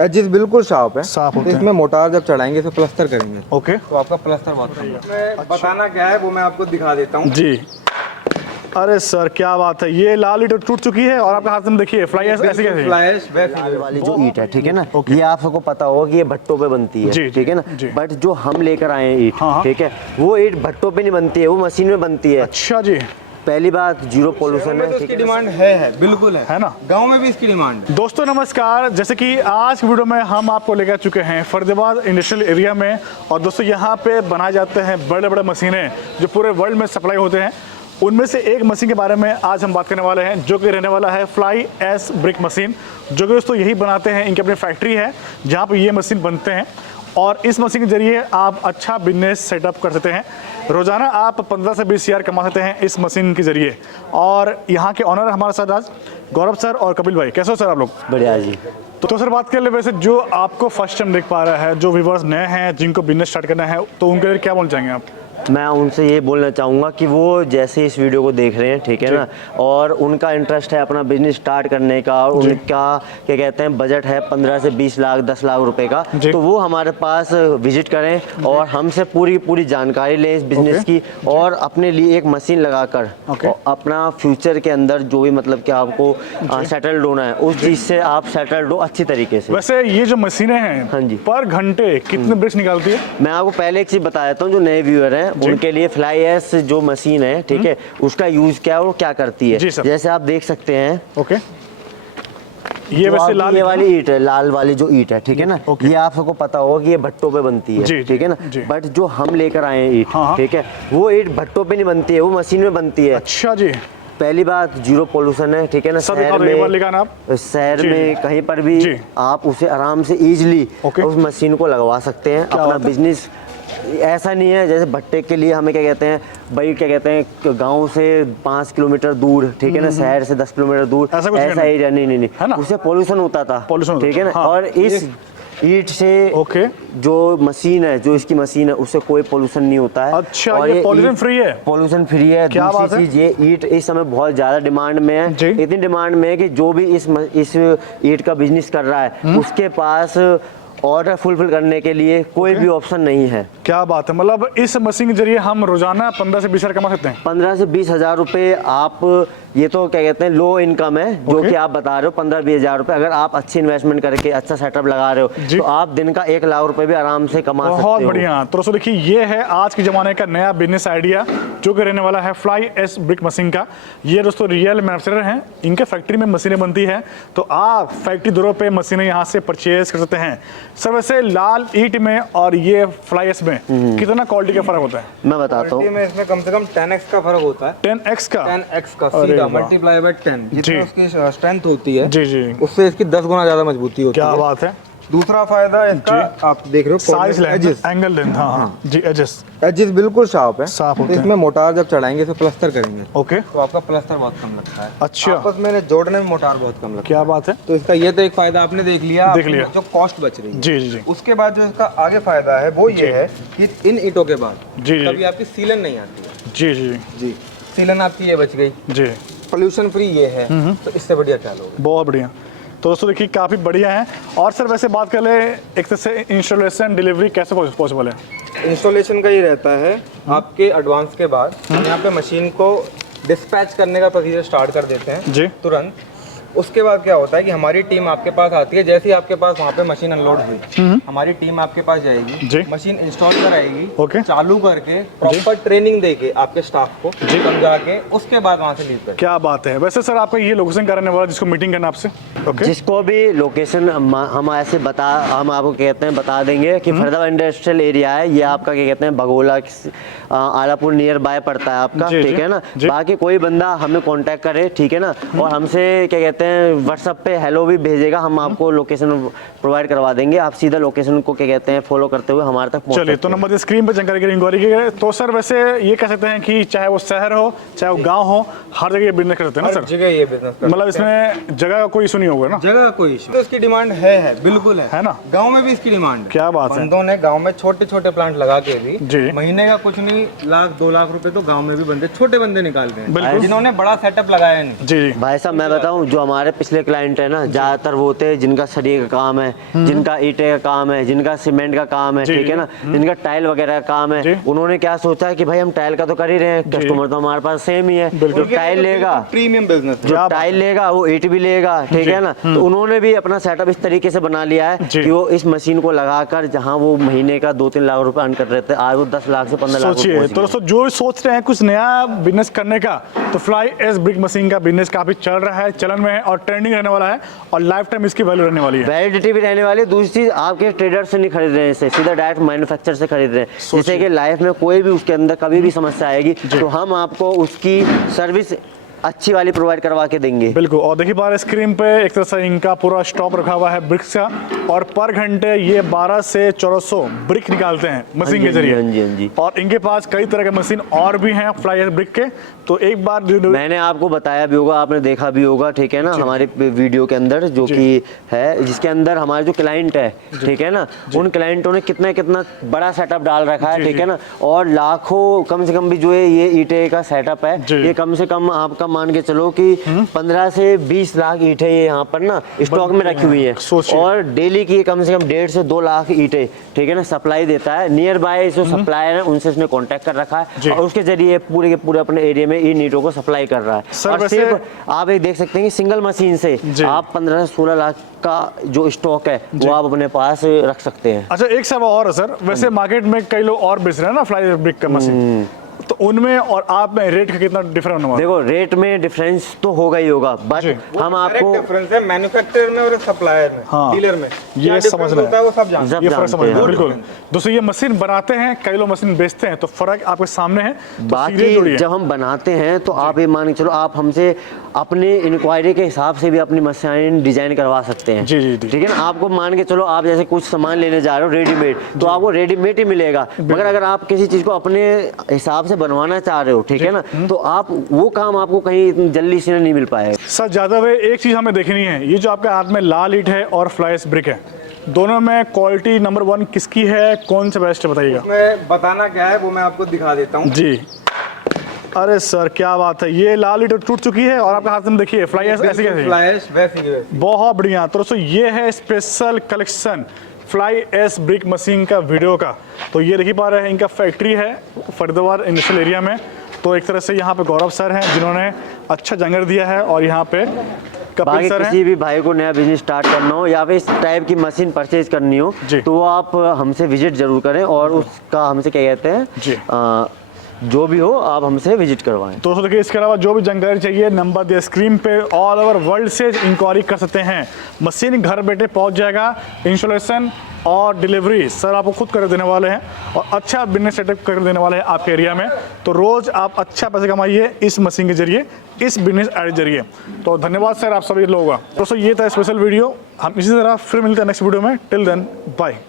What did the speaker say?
Edges बिल्कुल साफ है, साफ होते हैं। इसमें मोटार जब चढ़ाएंगे इसे प्लास्टर करेंगे ओके तो आपका प्लास्टर बहुत कम है। बताना क्या है वो मैं आपको दिखा देता हूँ। जी। अरे सर क्या बात है, ये लाल ईंट टूट चुकी है और आपके हाथ में देखिए फ्लाई ऐसे कैसे है? फ्लैश लाल वाली जो ईंट है, ठीक है ना, ओके। ये आप सबको पता होगा कि ये भट्टों पे बनती जी, है, ठीक है ना, जी। बट जो हम लेकर आए हैं ईंट, हाँ। ठीक है, वो ईंट भट्टों पे नहीं बनती है, वो मशीन में बनती है। अच्छा जी। पहली बात जीरो पोल्यूशन है, तो ठीक इसकी है ना? डिमांड है बिल्कुल है ना? गांव में भी इसकी डिमांड है। दोस्तों नमस्कार, जैसे कि आज की वीडियो में हम आपको लेकर चुके हैं फरीदाबाद इंडस्ट्रियल एरिया में। और दोस्तों यहाँ पे बनाए जाते हैं बड़े बड़े मशीनें जो पूरे वर्ल्ड में सप्लाई होते हैं। उनमें से एक मशीन के बारे में आज हम बात करने वाले हैं जो कि रहने वाला है फ्लाई एस ब्रिक मशीन, जो कि दोस्तों यही बनाते हैं। इनकी अपनी फैक्ट्री है जहाँ पे ये मशीन बनते हैं और इस मशीन के जरिए आप अच्छा बिजनेस सेटअप कर सकते हैं। रोज़ाना आप 15 से 20 हज़ार कमा सकते हैं इस मशीन के जरिए। और यहाँ के ऑनर हमारे साथ आज गौरव सर और कपिल भाई। कैसे हो सर आप लोग? बढ़िया जी। तो सर बात कर ले, वैसे जो आपको फर्स्ट टाइम देख पा रहा है, जो व्यूवर्स नए हैं जिनको बिजनेस स्टार्ट करना है, तो उनके लिए क्या बोलना चाहेंगे आप? मैं उनसे ये बोलना चाहूँगा कि वो जैसे इस वीडियो को देख रहे हैं, ठीक है ना, और उनका इंटरेस्ट है अपना बिजनेस स्टार्ट करने का और उनका क्या कहते हैं बजट है 15 से 20 लाख 10 लाख रुपए का, तो वो हमारे पास विजिट करें और हमसे पूरी जानकारी लें इस बिजनेस की और अपने लिए एक मशीन लगाकर अपना फ्यूचर के अंदर जो भी मतलब कि आपको सेटल्ड होना है उस चीज़ से आप सेटल्ड हो अच्छी तरीके से। वैसे ये जो मशीनें हैं, हाँ जी, पर घंटे कितने ब्रिक्स निकालती है? मैं आपको पहले एक चीज़ बता देता हूँ, जो नए व्यूअर हैं उनके लिए फ्लाई एस जो मशीन है, ठीक है, उसका यूज क्या है और क्या करती है। जैसे आप देख सकते हैं, ओके, ये वैसे लाल ये वाली ईंट है, लाल वाली जो ईंट है, ठीक है ना, ये आप सबको पता होगा कि ये भट्टों पे बनती है, ठीक है ना, बट जो हम लेकर आए हैं ईंट, ठीक है, वो ईंट भट्टों पे नहीं बनती है, वो मशीन में बनती है। अच्छा जी। पहली बात जीरो पोल्यूशन है, ठीक है ना, शहर में कहीं पर भी आप उसे आराम से इजीली उस मशीन को लगवा सकते हैं। अपना बिजनेस ऐसा नहीं है जैसे भट्टे के लिए हमें क्या कहते हैं भाई, क्या कहते हैं गांव से 5 किलोमीटर दूर, ठीक है ना, शहर से 10 किलोमीटर दूर, ऐसा एरिया नहीं, उससे पोल्यूशन होता था, ठीक है ना। और इस ईंट से जो मशीन है, जो इसकी मशीन है, उससे कोई पोल्यूशन नहीं होता है। अच्छा, और ये पोल्यूशन फ्री है? पोल्यूशन फ्री है। दूसरी चीज, ये ईंट इस समय बहुत ज्यादा डिमांड में है, इतनी डिमांड में है कि जो भी इस ईंट का बिजनेस कर रहा है उसके पास ऑर्डर फुलफिल करने के लिए कोई भी ऑप्शन नहीं है। क्या बात है, मतलब इस मशीन के जरिए हम रोजाना 15 से 20 हज़ार कमा सकते हैं? 15 से 20 हज़ार रुपए आप, ये तो क्या कहते हैं लो इनकम है जो कि आप बता रहे हो, 15-20 हज़ार रुपए। अगर आप अच्छी इन्वेस्टमेंट करके अच्छा सेटअप लगा रहे हो तो आप दिन का 1 लाख रुपए भी आराम से कमा सकते हो। बहुत बढ़िया। तो दोस्तों देखिए, ये है आज के जमाने का नया बिजनेस आइडिया जो कि रहने वाला है फ्लाई एस ब्रिक मशीन का। ये दोस्तों रियल मैन्युफैक्चरर हैं, इनके फैक्ट्री में मशीनें बनती है, तो आप फैक्ट्री दरों पे मशीनें यहाँ से परचेज कर सकते हैं। सर वैसे लाल ईंट में और ये फ्लाई एस में कितना क्वालिटी का फर्क होता है? मैं बताता हूँ, इसमें कम से कम 10x का फर्क होता है। 10x का? 10x का सीधा मल्टीप्लाई बाय 10, जितनी उसकी स्ट्रेंथ होती है जी, उससे इसकी 10 गुना ज्यादा मजबूती होती है। क्या बात है। दूसरा फायदा इसका, आप देख रहे हो साइज लेंथ, एंगल लेंथ, हाँ जी, एजेस बिल्कुल साफ है, साफ होते हैं। इसमें मोटार जब चढ़ाएंगे इसे प्लास्टर करेंगे, ओके, तो आपका प्लास्टर बहुत कम लगता है। अच्छा, आपस में जोड़ने में मोटार बहुत कम लगता है। क्या बात है। तो इसका ये तो एक फायदा आपने देख लिया, जो कॉस्ट बच रही है। जी। उसके बाद जो इसका आगे फायदा है वो ये है कि इन ईंटों के बाद कभी आपकी सीलन नहीं आती है। जी, सीलन आपकी ये बच गई जी, पोल्यूशन फ्री ये है, तो इससे बढ़िया क्या लोगे। बहुत बढ़िया। तो दोस्तों देखिए काफ़ी बढ़िया है। और सर वैसे बात कर ले, एक तरह से इंस्टॉलेशन डिलीवरी कैसे पॉसिबल है? इंस्टॉलेशन का ही रहता है, आपके एडवांस के बाद यहाँ पे मशीन को डिस्पैच करने का प्रोसीजर स्टार्ट कर देते हैं जी तुरंत। उसके बाद क्या होता है कि हमारी टीम आपके पास आती है, जैसे ही आपके पास वहाँ पे मशीन अनलोड हुई, हमारी टीम आपके पास जाएगी, मशीन इंस्टॉल कराएगी, चालू करके प्रॉपर ट्रेनिंग देके आपके स्टाफ को समझा के उसके बाद वहाँ से लीव कर। क्या बात है। वैसे सर आपका ये लोकेशन का रहने वाला जिसको मीटिंग करना आपसे, जिसको भी लोकेशन हम ऐसे हम आपको कहते हैं बता देंगे कि फरीदाबाद इंडस्ट्रियल एरिया है, ये आपका क्या कहते हैं बगोला आलापुर नियर बाय पड़ता है आपका, ठीक है ना। बाकी कोई बंदा हमें कांटेक्ट करे, ठीक है ना, और हमसे क्या कहते हैं व्हाट्सएप पे हेलो भी भेजेगा, हम आपको लोकेशन प्रोवाइड करवा देंगे। आप सीधा लोकेशन को क्या कहते हैं फॉलो करते हुए हमारे तक पहुंच। चलिए, तो नंबर स्क्रीन पे जानकारी के लिए इंक्वायरी की। तो सर वैसे ये कह सकते हैं कि चाहे वो शहर हो चाहे वो गाँव हो, हर जगह ये बिजनेस कर सकते हैं ना सर? जगह ये बिजनेस, मतलब इसमें जगह का कोई इशू नहीं होगा ना? जगह का कोई इशू, तो इसकी डिमांड है बिल्कुल है ना। गाँव में भी इसकी डिमांड है। क्या बात है। बंदों ने गाँव में छोटे छोटे प्लांट लगा के भी महीने का कुछ नहीं 1-2 लाख रुपए तो गाँव में भी बंदे, छोटे बंदे निकाल रहे हैं जिन्होंने बड़ा सेटअप लगाया नहीं। जी भाई साहब, मैं बताऊं, जो हमारे पिछले क्लाइंट है ना, ज्यादातर वो होते हैं जिनका सरिये का काम है, जिनका ईंटे का काम है, जिनका सीमेंट का काम है, ठीक है ना, जिनका टाइल वगैरह का काम है। उन्होंने क्या सोचा है कि भाई हम टाइल का तो कर ही रहे हैं, कस्टमर तो हमारे पास सेम ही है, जो टाइल लेगा प्रीमियम बिजनेस, जो टाइल लेगा वो ईंट भी लेगा, ठीक है ना। तो उन्होंने भी अपना सेटअप इस तरीके से बना लिया है कि वो इस मशीन को लगाकर जहां वो महीने का 2-3 लाख रुपए अर्न कर रहे थे, आज वो 10 लाख से 15 लाख। सोचिए, तो दोस्तों जो सोच रहे हैं कुछ नया बिजनेस करने का, तो फ्लाई एस ब्रिक मशीन का बिजनेस काफी चल रहा है, चलन में है और ट्रेंडिंग रहने वाला है और लाइफ टाइम इसकी वैल्यू रहने वाली है, वैलिडिटी भी रहने वाली है। दूसरी चीज, आपके ट्रेडर से नहीं खरीद रहे हैं, इसे सीधा डायरेक्ट मैन्युफैक्चर से खरीद रहे हैं, जिससे कि लाइफ में कोई भी उसके अंदर कभी भी समस्या आएगी तो हम आपको उसकी सर्विस अच्छी वाली प्रोवाइड करवा के देंगे। बिल्कुल। और देखिए बाहर स्क्रीन पे एक तरह से इनका पूरा स्टॉक रखा हुआ है ब्रिक्स का, और पर घंटे ये 1200 से 1400 ब्रिक निकालते हैं मशीन के जरिए। हाँ जी। और इनके पास कई तरह के मशीन और भी हैं फ्लाई एस ब्रिक के। तो एक बार मैंने आपको बताया भी होगा, आपने देखा भी होगा, ठीक है ना, हमारे वीडियो के अंदर जो कि है, जिसके अंदर हमारे जो क्लाइंट है, ठीक है ना, उन क्लाइंटों ने कितना कितना बड़ा सेटअप डाल रखा है, ठीक है ना, और लाखों कम से कम भी जो है ये ईंटे का सेटअप है, ये कम से कम आपका मान के चलो कि 15 से 20 लाख ईंटें ये यहाँ पर ना स्टॉक में रखी हुई है, और डेली की कम से कम 1.5 से 2 लाख ईंटें, ठीक है ना, सप्लाई देता है। नियर बाय जो सप्लायर है उनसे इसने कॉन्टेक्ट कर रखा है और उसके जरिए पूरे के पूरे अपने एरिया में इन ईंटों को सप्लाई कर रहा है। और सिर्फ आप एक देख सकते हैं कि सिंगल मशीन से आप 15 से 16 लाख का जो स्टॉक है वो आप अपने पास रख सकते हैं। अच्छा, एक सवाल और है सर, वैसे मार्केट में कई लोग और बेच रहे हैं ना फ्लाई ब्रिक का मशीन, तो उनमें और आप में रेट का कितना डिफरेंस होगा? देखो रेट में डिफरेंस तो होगा ही होगा, बट हम आपको डिफरेंस है मैन्युफैक्चरर में और सप्लायर में, डीलर में, ये समझना है, वो सब जानते हैं, ये फर्क समझना है। बिल्कुल दोस्तों, ये मशीन बनाते हैं, कई लोग मशीन बेचते हैं, तो फर्क आपके सामने है। बाकी जब हम बनाते हैं तो आप ये मान के चलो, आप हमसे अपने इंक्वायरी के हिसाब से भी अपनी मशीन डिजाइन करवा सकते हैं, जी, ठीक है ना। आपको मान के चलो, आप जैसे कुछ सामान लेने जा रहे हो रेडीमेड, तो आपको रेडीमेड ही मिलेगा, मगर अगर आप किसी चीज को अपने हिसाब से बनवाना चाह रहे हो, ठीक है ना, तो आप वो काम आपको कहीं जल्दी से नहीं मिल पाएगा। सर जादव, एक चीज हमें देखनी है, ये जो आपके हाथ में लाल ईंट है और फ्लाई एस ब्रिक है, दोनों में क्वालिटी नंबर 1 किसकी है, कौन सा बेस्ट है बताइएगा? मैं बताना क्या है वो मैं आपको दिखा देता हूँ जी। अरे सर क्या बात है, ये लाल ईंट टूट चुकी है और आपके हाथ में देखिए फ्लाई एस ऐसी कैसे, फ्लाई एस वैसी बहुत बढ़िया। तो दोस्तों ये है special collection fly ash brick machine का वीडियो का। तो ये देखिए पा रहे हैं, इनका फैक्ट्री है फरीदाबाद इंडस्ट्रियल एरिया में। तो एक तरह से यहाँ पे गौरव सर हैं जिन्होंने अच्छा जंगर दिया है, और यहाँ पे बाकी किसी भी भाई को नया बिजनेस स्टार्ट करना हो या फिर इस टाइप की मशीन परचेज करनी हो तो आप हमसे विजिट जरूर करें, और उसका हमसे क्या कहते हैं, जो भी हो आप हमसे विजिट करवाएं। दोस्तों देखिए, इसके अलावा जो भी जानकारी चाहिए, नंबर दिया स्क्रीन पे, ऑल ओवर वर्ल्ड से इंक्वायरी कर सकते हैं। मशीन घर बैठे पहुंच जाएगा, इंस्टॉलेशन और डिलीवरी सर आपको खुद कर देने वाले हैं, और अच्छा बिजनेस सेटअप कर देने वाले हैं आपके एरिया में। तो रोज आप अच्छा पैसे कमाइए इस मशीन के जरिए, इस बिजनेस ऐड के जरिए। तो धन्यवाद सर आप सभी लोगों का। दोस्तों ये था स्पेशल वीडियो, हम इसी तरह फिर मिलते हैं नेक्स्ट वीडियो में। Till then bye.